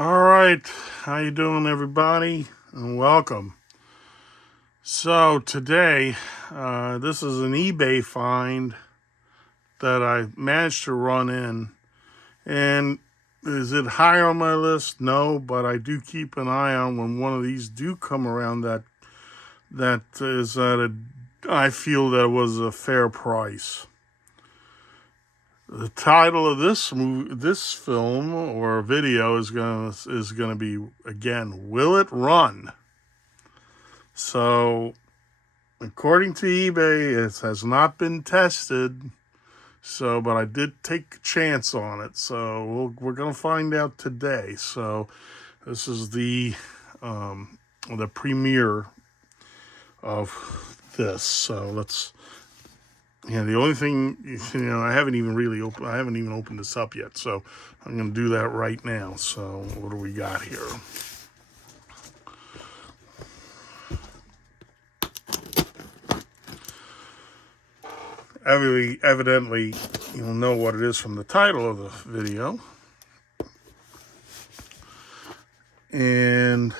All right, how you doing, everybody? And welcome. So today, this is an eBay find that I managed to run in. And is it high on my list? No, but I do keep an eye on when one of these do come around that is at I feel that it was a fair price. The title of this film or video is gonna be, again, Will It Run? So, according to eBay, it has not been tested. So, but I did take a chance on it. So we're gonna find out today. So, this is the premiere of this. So let's. Yeah, the only thing, I haven't even opened this up yet. So I'm gonna do that right now. So what do we got here? Evidently, you'll know what it is from the title of the video. And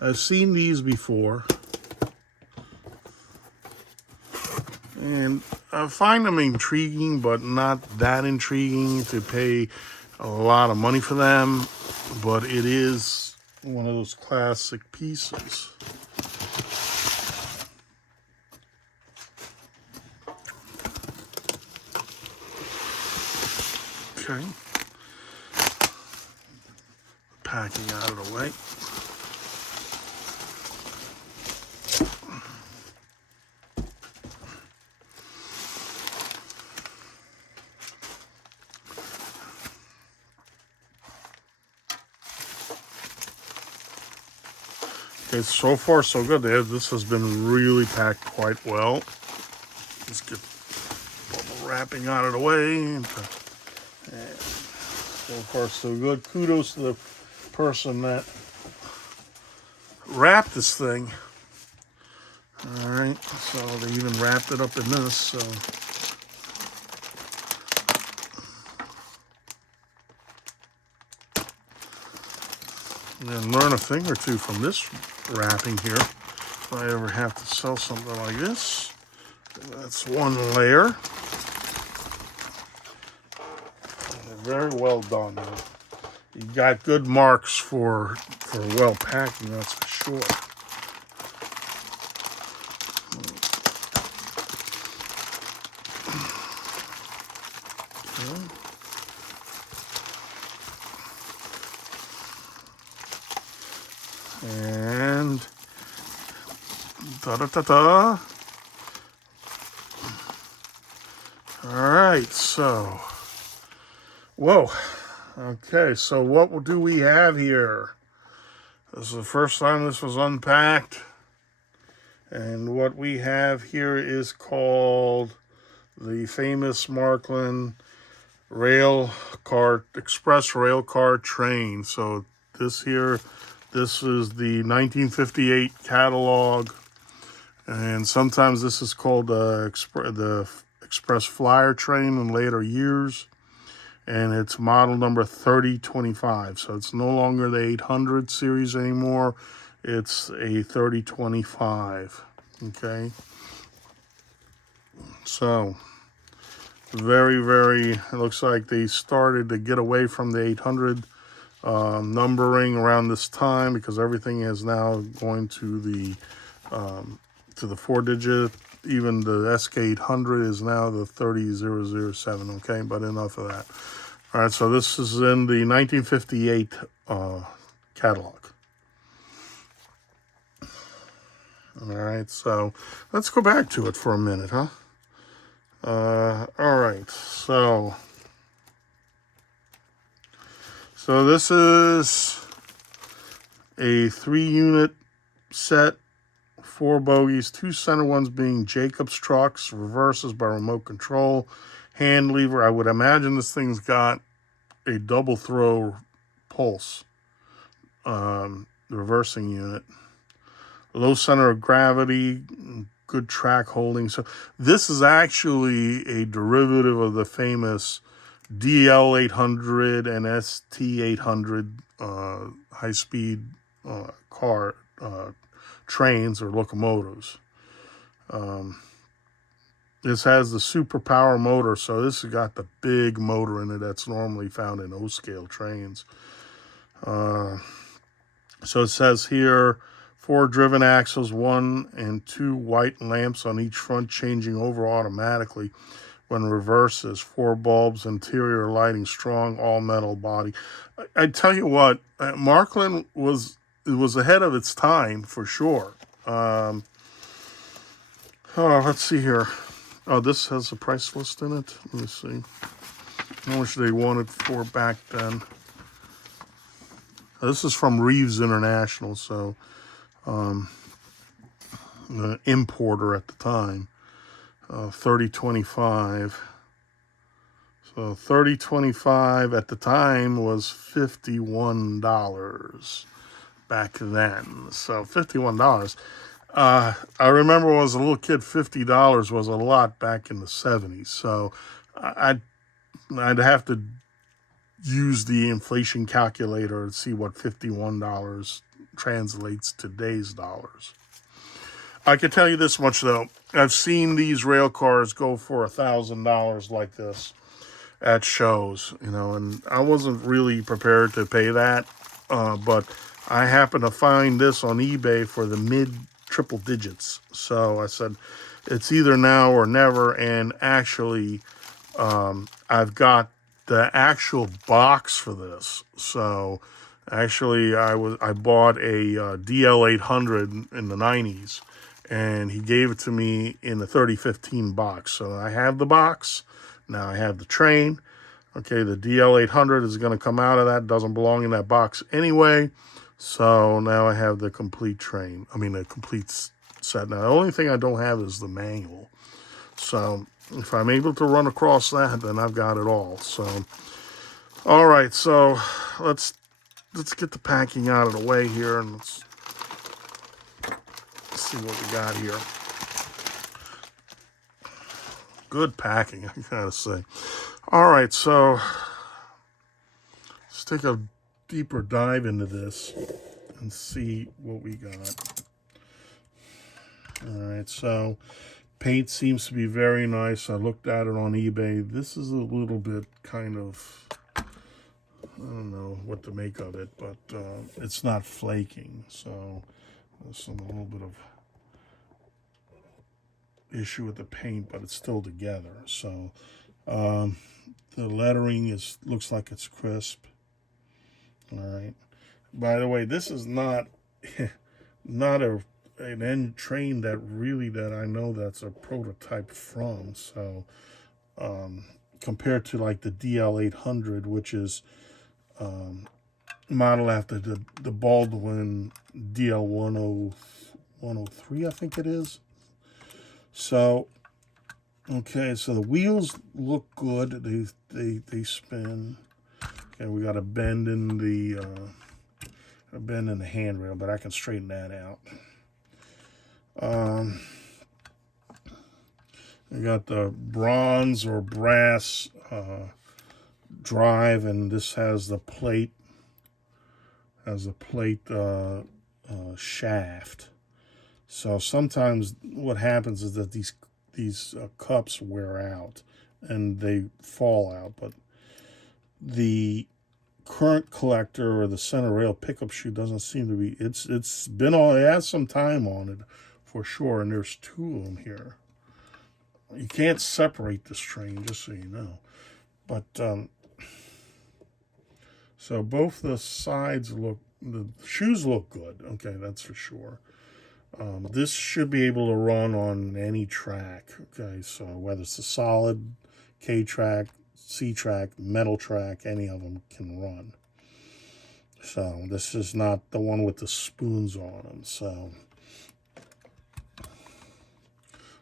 I've seen these before. And I find them intriguing, but not that intriguing to pay a lot of money for them. But it is one of those classic pieces. Okay. Packing out of the way. Okay, so far so good. This has been really packed quite well. Let's get bubble wrapping out of the way. And so far so good. Kudos to the person that wrapped this thing. All right, so they even wrapped it up in this. So and learn a thing or two from this wrapping here. If I ever have to sell something like this, that's one layer. Very well done. You got good marks for well packing, that's for sure. Okay. And da-da-da-da. All right, so, whoa. Okay, so what do we have here? This is the first time this was unpacked. And what we have here is called the famous Marklin Railcar, Express Railcar train. So this is the 1958 catalog. And sometimes this is called the Express Flyer train in later years. And it's model number 3025. So it's no longer the 800 series anymore. It's a 3025. Okay. So it looks like they started to get away from the 800 numbering around this time, because everything is now going to the 4-digit. Even the SK800 is now the 30007. Okay, but enough of that. All right, so this is in the 1958 catalog. All right, so let's go back to it for a minute, huh? All right, so this is a 3-unit set, 4 bogies, 2 center ones being Jacob's trucks, reverses by remote control, hand lever. I would imagine this thing's got a double throw pulse reversing unit. Low center of gravity, good track holding. So this is actually a derivative of the famous DL800 and ST800 high-speed car trains or locomotives. This has the superpower motor, so this has got the big motor in it that's normally found in O-scale trains. So it says here, 4 driven axles, 1 and 2 white lamps on each front, changing over automatically when reverses, 4 bulbs, interior lighting, strong all-metal body. I tell you what, Marklin was ahead of its time for sure. Let's see here. Oh, this has a price list in it. Let me see. How much they wanted for back then. This is from Reeves International, so the importer at the time. 3025. So 3025 at the time was $51 back then. So $51. I remember when I was a little kid, $50 was a lot back in the 70s. So I'd have to use the inflation calculator to see what $51 translates to today's dollars. I can tell you this much though. I've seen these rail cars go for $1,000 like this at shows, and I wasn't really prepared to pay that. But I happened to find this on eBay for the mid triple digits. So I said, it's either now or never. And actually, I've got the actual box for this. So actually, I bought a DL800 in the 90s, and he gave it to me in the 3015 box. So I have the box. Now I have the train. Okay, the DL800 is going to come out of that. Doesn't belong in that box anyway. So now I have the complete train. The complete set. Now, the only thing I don't have is the manual. So if I'm able to run across that, then I've got it all. So, all right. So let's get the packing out of the way here, and let's see what we got here. Good packing, I gotta say. All right, so let's take a deeper dive into this and see what we got. All right, so paint seems to be very nice. I looked at it on eBay. This is a little bit kind of, I don't know what to make of it, but it's not flaking. So there's a little bit of issue with the paint, but it's still together. So the lettering looks like it's crisp. All right. By the way, this is not an end train that I know that's a prototype from. So compared to like the DL800, which is modeled after the Baldwin DL103, I think it is. So okay, so the wheels look good. They spin. Okay, we got a bend in the handrail, but I can straighten that out. We got the bronze or brass drive, and this has the plate. Shaft. So sometimes what happens is that these cups wear out and they fall out, but the current collector or the center rail pickup shoe doesn't seem to be. It has some time on it for sure, and there's 2 of them here. You can't separate this train, just so you know. But so both the sides the shoes look good. Okay, that's for sure. This should be able to run on any track. Okay, so whether it's a solid, K track, C track, metal track, any of them can run. So this is not the one with the spoons on them. So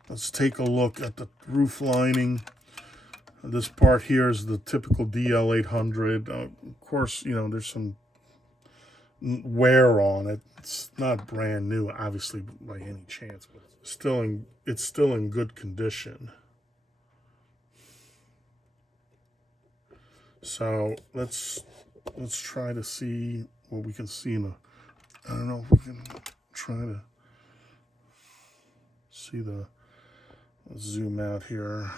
let's take a look at the roof lining. This part here is the typical DL800. Of course, there's some wear on it. It's not brand new, obviously, by any chance, but it's still in good condition. So let's try to see what we can see in the, I don't know if we can try to see the, let's zoom out here.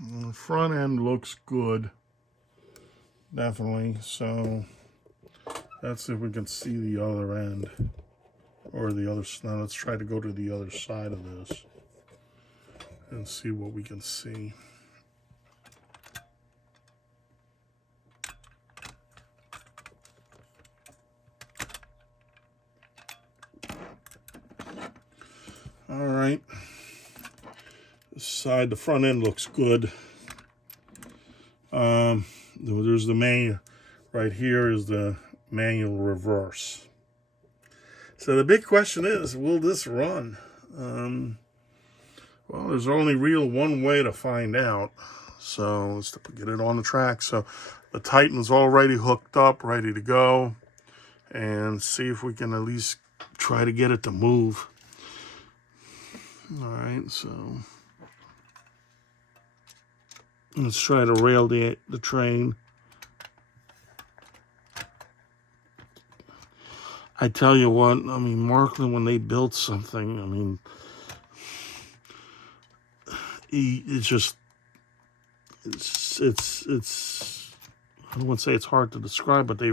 The front end looks good, definitely. So let's see if we can see the other end, or the other. Now let's try to go to the other side of this and see what we can see. All right. This side, the front end looks good. There's the manual. Right here is the manual reverse. So the big question is, will this run? Well, there's only real one way to find out. So let's get it on the track. So the Titan's already hooked up, ready to go. And see if we can at least try to get it to move. All right, so let's try to rail the train. I tell you what, I mean, Marklin, when they built something, I mean, it's I don't want to say it's hard to describe, but they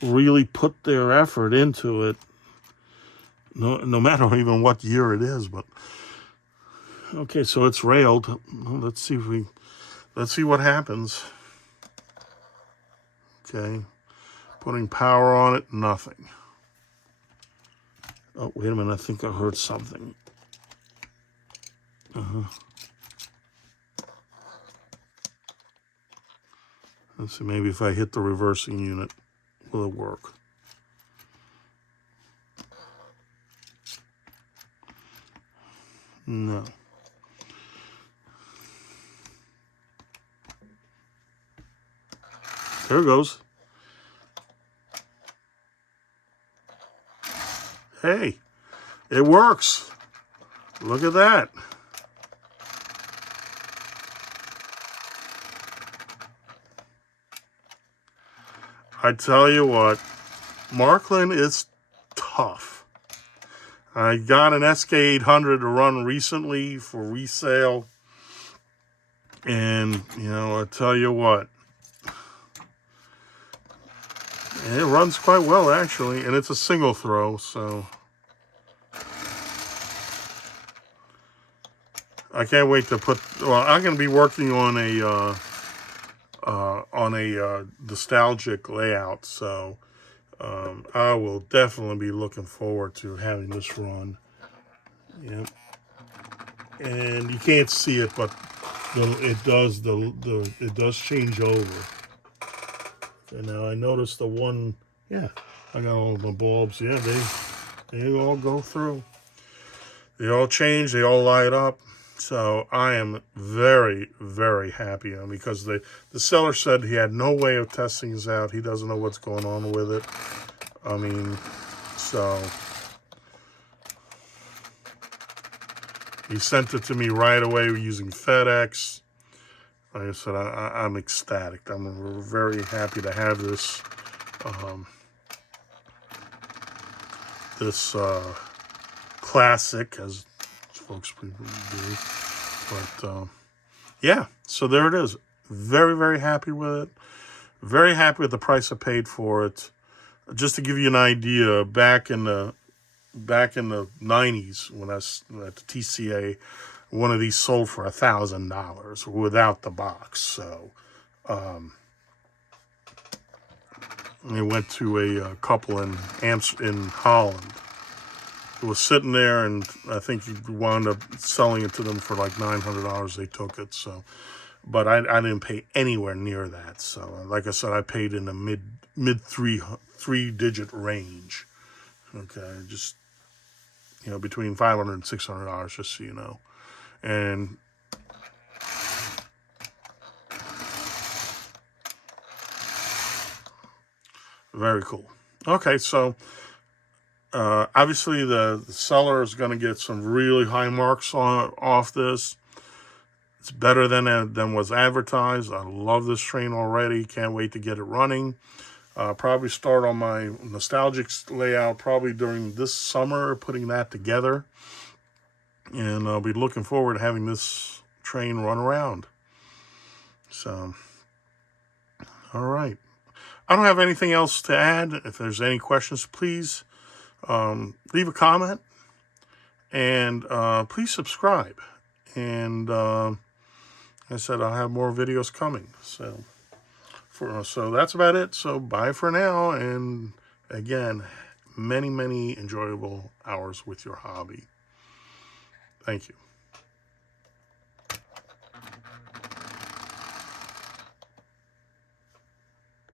really put their effort into it. No matter even what year it is, but okay, so it's railed. Well, let's see what happens. Okay, putting power on it, nothing. Oh, wait a minute, I think I heard something. Let's see, maybe if I hit the reversing unit, will it work? No. There it goes. Hey, it works. Look at that. I tell you what, Marklin is tough. I got an SK800 to run recently for resale. And, you know, I tell you what, it runs quite well, actually. And it's a single throw, so I can't wait to put, well, I'm going to be working on a nostalgic layout, so I will definitely be looking forward to having this run. Yep. And you can't see it, but it does change over. And now I noticed the one, yeah, I got all my bulbs. Yeah, they all go through. They all change. They all light up. So I am very, very happy because the seller said he had no way of testing this out. He doesn't know what's going on with it. I mean, so he sent it to me right away using FedEx. Like I said, I'm ecstatic. I'm very happy to have this classic, as folks people do. But yeah, so there it is. Very, very happy with it. Very happy with the price I paid for it. Just to give you an idea, back in the 90s, when I was at the TCA, one of these sold for $1,000 without the box. So I went to a couple in Holland. It was sitting there, and I think you wound up selling it to them for like $900. They took it. So, but I didn't pay anywhere near that. So, like I said, I paid in the mid three-digit range. Okay, just, you know, between $500 and $600, just so you know. And very cool. Okay, so Obviously, the seller is going to get some really high marks off this. It's better than was advertised. I love this train already. Can't wait to get it running. Probably start on my nostalgic layout probably during this summer, putting that together. And I'll be looking forward to having this train run around. So, all right. I don't have anything else to add. If there's any questions, please leave a comment. And please subscribe. And like I said, I'll have more videos coming. So that's about it. So bye for now. And again, many, many enjoyable hours with your hobby. Thank you.